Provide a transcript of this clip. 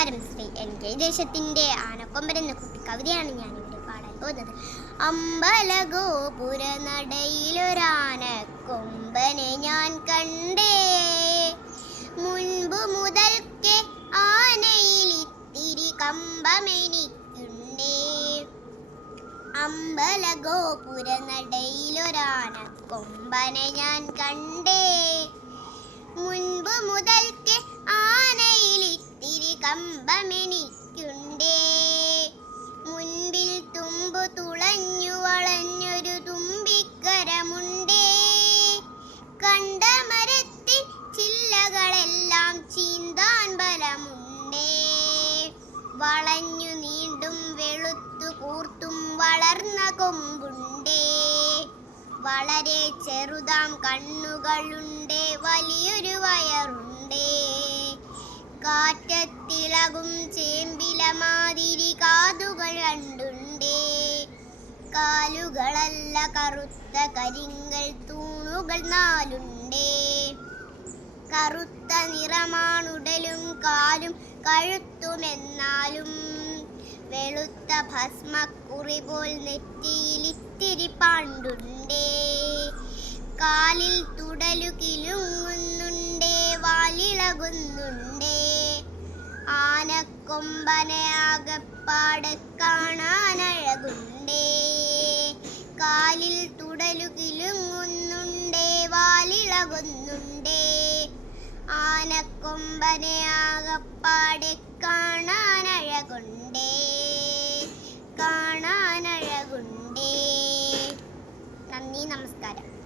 നമസ്കാരം Shri N K ദേശത്തിന്റെ ആനക്കൊമ്പൻ എന്ന കുട്ടി കവിതയാണ് ഞാൻ ഇവിടെ പാടാൻ പോകുന്നത്. അമ്പലഗോപുര നടയിലൊരാനക്കൊമ്പനെ ഞാൻ കണ്ടേ. മുൻപ് മുതൽക്കേ ആനയിൽ ഇത്തിരി കമ്പമെനിക്കുണ്ടേ. അമ്പലഗോപുര നടയിലൊരാനക്കൊമ്പനെ ഞാൻ കണ്ടേ. മുൻപ് മുതൽക്ക് ഇത്തിരി കമ്പമെനിക്കുണ്ടേ മുൻപിൽ തുമ്പു തുളഞ്ഞു വളഞ്ഞൊരു തുമ്പിക്കരമുണ്ടേ. കണ്ട മരത്തിൽ ചില്ലകളെല്ലാം ചീന്താൻ ബലമുണ്ടേ. വളഞ്ഞു നീണ്ടും വെളുത്തു കൂർത്തും വളർന്ന കൊമ്പുണ്ടേ. വളരെ ചെറുതാം കണ്ണുകളുണ്ടേ വലിയൊരു വയറുണ്ടേ. കാറ്റത്തിളകും ചേമ്പില മാതിരി കാതുകൾ രണ്ടുണ്ടേ. കാലുകളല്ല കറുത്ത കരിങ്കൽ തൂണുകൾ നാലുണ്ടേ. കറുത്ത നിറമാണുടലും കാലും കഴുത്തുമെന്നാലും വെളുത്ത ഭസ്മക്കുറി പോൽ നെറ്റിയിൽ ഇത്തിരി പാണ്ടുണ്ടേ. കാലിൽ തുടലു കിലുങ്ങുന്നുണ്ടേ വാലിളകുന്നുണ്ടേ. കൊമ്പനെ കാണാൻ കാണാനഴകുണ്ടേ. കാലിൽ തുടലുകിലുങ്ങുന്നുണ്ടേ വാലിളകുന്നുണ്ടേ. കാണാൻ ആകപ്പാടെ കാണാനഴകുണ്ടേ കാണാനഴകുണ്ടേ. നന്ദി നമസ്കാരം.